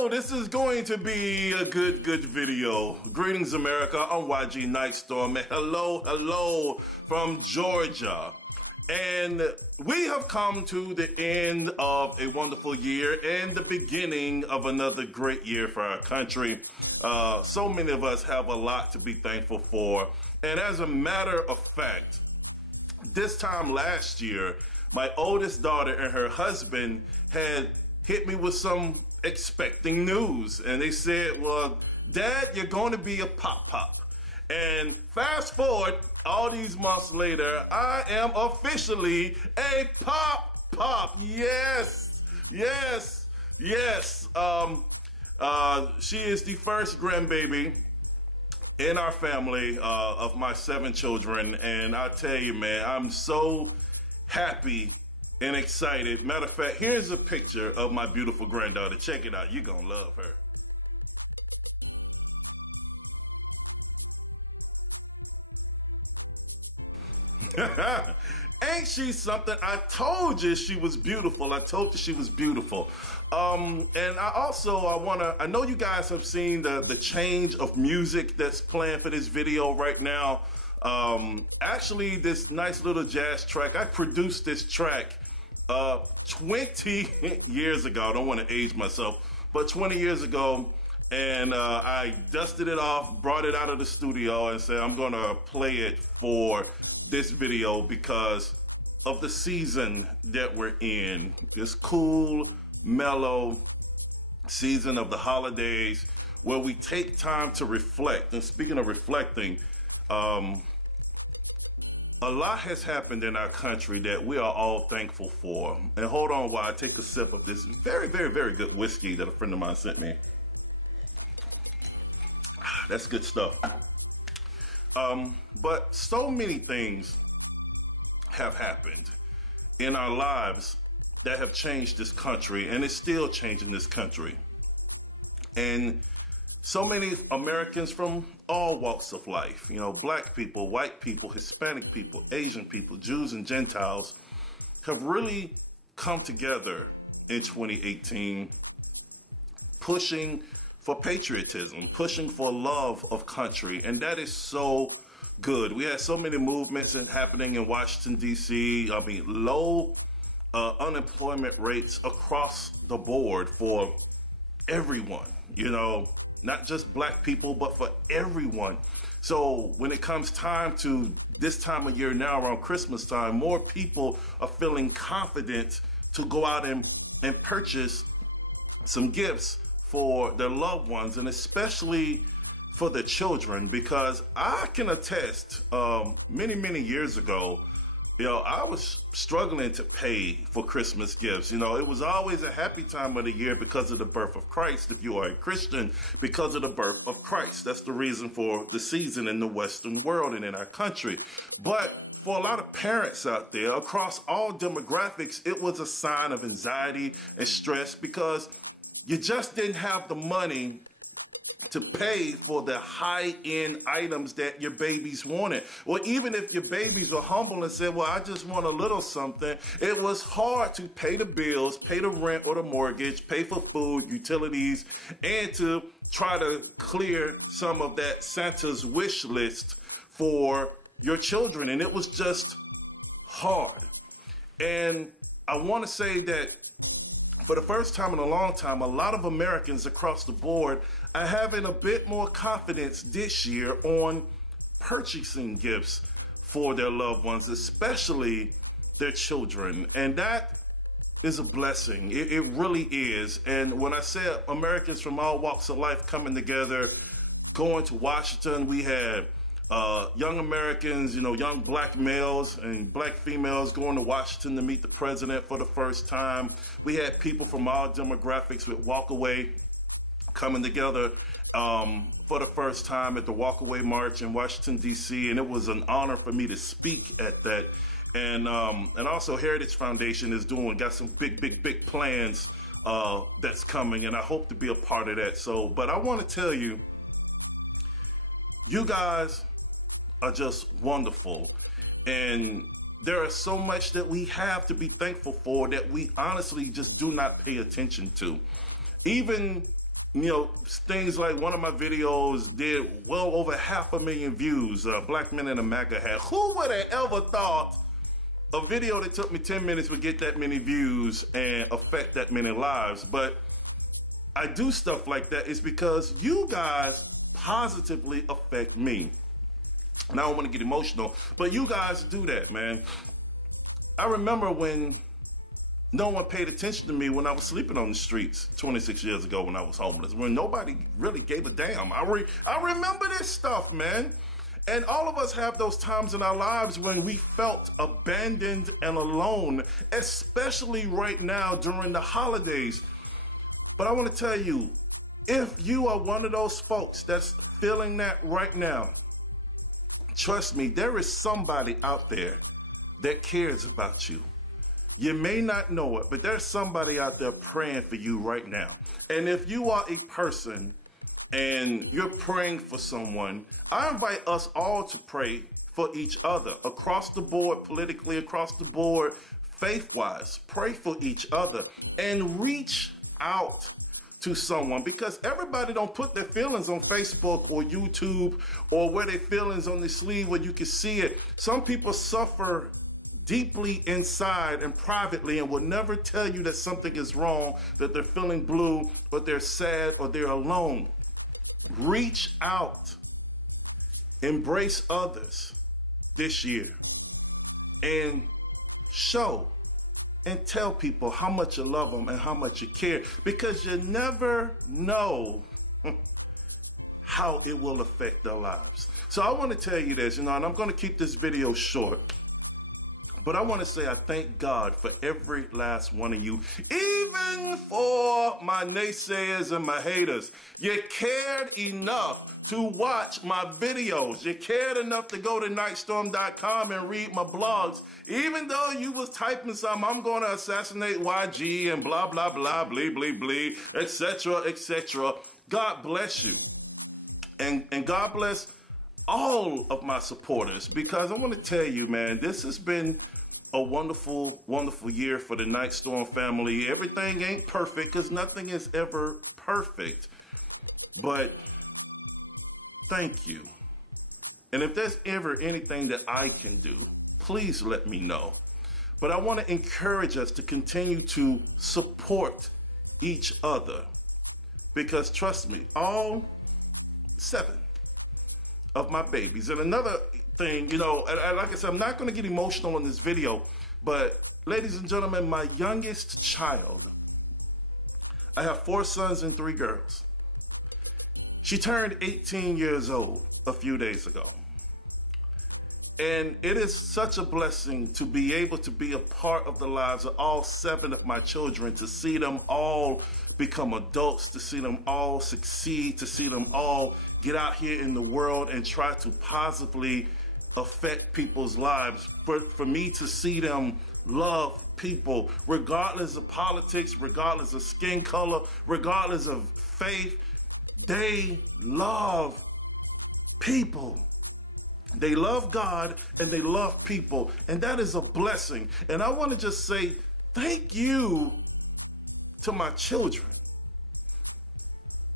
Oh, this is going to be a good video. Greetings, America. I'm NYGHTSTORM. Hello from Georgia. And we have come to the end of a wonderful year and the beginning of another great year for our country. So many of us have a lot to be thankful for. And as a matter of fact, this time last year, my oldest daughter and her husband had hit me with some expecting news. And they said, well, Dad, you're going to be a pop-pop. And fast forward, all these months later, I am officially a pop-pop. Yes. She is the first grandbaby in our family of my 7 children. And I tell you, man, I'm so happy and excited. Matter of fact, here's a picture of my beautiful granddaughter. Check it out. You're going to love her. Ain't she something? I told you she was beautiful. I told you she was beautiful. And I know you guys have seen the change of music that's playing for this video right now. Actually, this nice little jazz track, I produced this track 20 years ago. I don't want to age myself, but 20 years ago. And I dusted it off, brought it out of the studio and said, I'm going to play it for this video because of the season that we're in. This cool, mellow season of the holidays where we take time to reflect. And speaking of reflecting, a lot has happened in our country that we are all thankful for. And hold on while I take a sip of this very good whiskey that a friend of mine sent me. That's good stuff. But so many things have happened in our lives that have changed this country, and it's still changing this country. And so many Americans from all walks of life, you know, black people, white people, Hispanic people, Asian people, Jews and Gentiles, have really come together in 2018, pushing for patriotism, pushing for love of country, and that is so good. We had so many movements happening in Washington, D.C. I mean, low unemployment rates across the board for everyone, you know, not just black people, but for everyone. So when it comes time to this time of year now, around Christmas time, more people are feeling confident to go out and purchase some gifts for their loved ones, and especially for the children, because I can attest, many years ago, you know, I was struggling to pay for Christmas gifts. You know, it was always a happy time of the year because of the birth of Christ. If you are a Christian, because of the birth of Christ. That's the reason for the season in the Western world and in our country. But for a lot of parents out there, across all demographics, it was a sign of anxiety and stress because you just didn't have the money to pay for the high-end items that your babies wanted. Or even if your babies were humble and said, well, I just want a little something, it was hard to pay the bills, pay the rent or the mortgage, pay for food, utilities, and to try to clear some of that Santa's wish list for your children. And it was just hard. And I want to say that for the first time in a long time, a lot of Americans across the board are having a bit more confidence this year on purchasing gifts for their loved ones, especially their children. And that is a blessing. It really is. And when I say Americans from all walks of life coming together, going to Washington, we had young Americans, you know, young black males and black females going to Washington to meet the president for the first time. We had people from all demographics with Walkaway coming together for the first time at the Walkaway March in Washington, D.C., and it was an honor for me to speak at that. And also Heritage Foundation is got some big plans that's coming, and I hope to be a part of that. So, but I want to tell you, you guys are just wonderful, and there is so much that we have to be thankful for that we honestly just do not pay attention to. Even you know, things like one of my videos did well over 500,000 views, Black Men in a MAGA Hat. Who would have ever thought a video that took me 10 minutes would get that many views and affect that many lives? But I do stuff like that is because you guys positively affect me. And I don't want to get emotional, but you guys do that, man. I remember when no one paid attention to me when I was sleeping on the streets 26 years ago when I was homeless, when nobody really gave a damn. I remember this stuff, man. And all of us have those times in our lives when we felt abandoned and alone, especially right now during the holidays. But I want to tell you, if you are one of those folks that's feeling that right now, trust me, there is somebody out there that cares about you. You may not know it, but there's somebody out there praying for you right now. And if you are a person and you're praying for someone, I invite us all to pray for each other across the board, politically, across the board, faith-wise. Pray for each other and reach out to someone, because everybody don't put their feelings on Facebook or YouTube or wear their feelings on their sleeve where you can see it. Some people suffer deeply inside and privately and will never tell you that something is wrong, that they're feeling blue or they're sad or they're alone. Reach out. Embrace others this year and show and tell people how much you love them and how much you care, because you never know how it will affect their lives. So I want to tell you this, and I'm going to keep this video short, but I want to say I thank God for every last one of you, even for my naysayers and my haters. You cared enough to watch my videos. You cared enough to go to NYGHTSTORM.com and read my blogs. Even though you was typing some, I'm going to assassinate YG and blah, blah, blah, blee, blee, blee, etc., etc. God bless you. And God bless all of my supporters, because I want to tell you, man, this has been a wonderful, wonderful year for the NYGHTSTORM family. Everything ain't perfect, because nothing is ever perfect. But thank you. And if there's ever anything that I can do, please let me know. But I want to encourage us to continue to support each other, because trust me, all 7 of my babies. And another thing, like I said, I'm not going to get emotional in this video, but ladies and gentlemen, my youngest child, I have 4 sons and 3 girls. She turned 18 years old a few days ago. And it is such a blessing to be able to be a part of the lives of all 7 of my children, to see them all become adults, to see them all succeed, to see them all get out here in the world and try to positively affect people's lives. For me to see them love people, regardless of politics, regardless of skin color, regardless of faith, they love people. They love God and they love people, and that is a blessing. And I want to just say thank you to my children.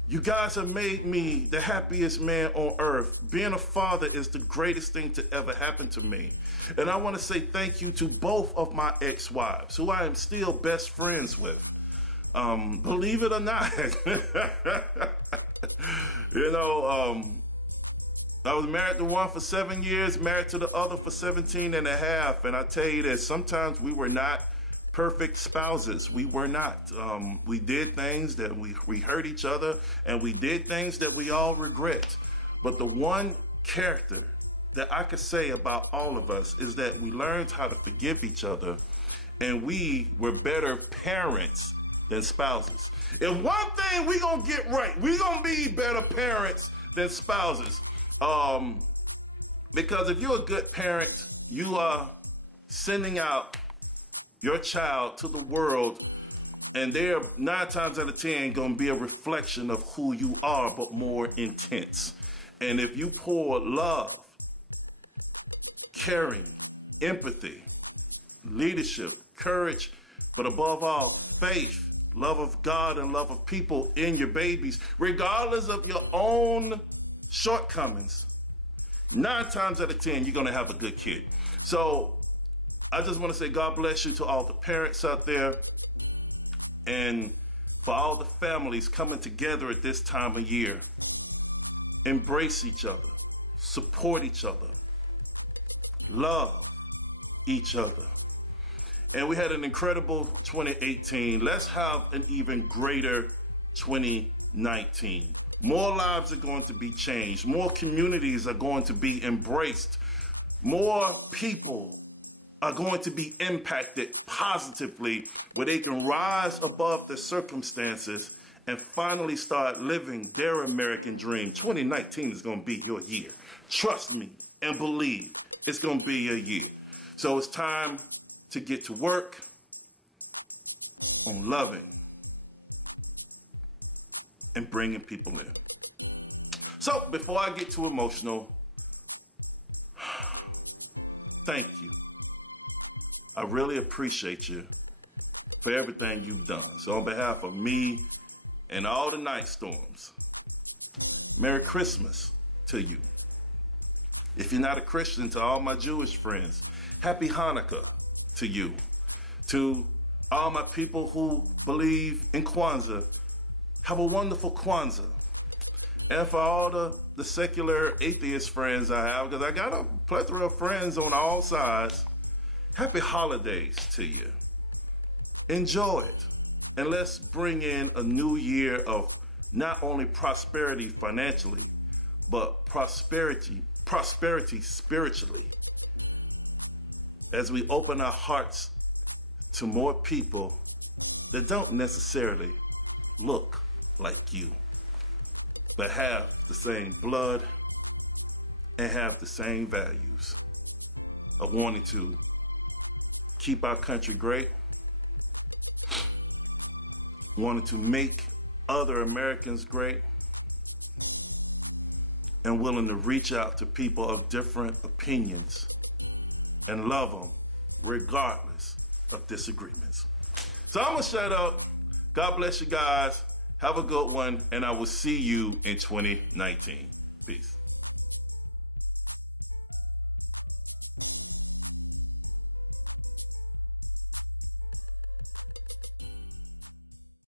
You guys have made me the happiest man on earth. Being a father is the greatest thing to ever happen to me. And I want to say thank you to both of my ex-wives, who I am still best friends with. Believe it or not. I was married to one for 7 years, married to the other for 17 and a half. And I tell you this, sometimes we were not perfect spouses. We were not. We did things that we hurt each other, and we did things that we all regret. But the one character that I could say about all of us is that we learned how to forgive each other, and we were better parents than spouses. And one thing we gonna get right, we gonna be better parents than spouses. Because if you're a good parent, you are sending out your child to the world, and they're 9 times out of 10 gonna be a reflection of who you are, but more intense. And if you pour love, caring, empathy, leadership, courage, but above all, faith love of God and love of people in your babies, regardless of your own shortcomings, 9 times out of 10, you're going to have a good kid. So I just want to say God bless you to all the parents out there, and for all the families coming together at this time of year. Embrace each other, support each other, love each other. And we had an incredible 2018. Let's have an even greater 2019. More lives are going to be changed. More communities are going to be embraced. More people are going to be impacted positively, where they can rise above their circumstances and finally start living their American dream. 2019 is going to be your year. Trust me and believe it's going to be your year. So it's time to get to work on loving and bringing people in. So before I get too emotional, thank you. I really appreciate you for everything you've done. So on behalf of me and all the night storms, Merry Christmas to you. If you're not a Christian, to all my Jewish friends, Happy Hanukkah to you. To all my people who believe in KWANZAA, have a wonderful KWANZAA. And for all the secular atheist friends I have, because I got a plethora of friends on all sides, Happy holidays to you. Enjoy it. And let's bring in a new year of not only prosperity financially, but prosperity spiritually. As we open our hearts to more people that don't necessarily look like you, but have the same blood and have the same values of wanting to keep our country great, wanting to make other Americans great, and willing to reach out to people of different opinions and love them regardless of disagreements. So I'm going to shut up. God bless you guys. Have a good one, and I will see you in 2019. Peace.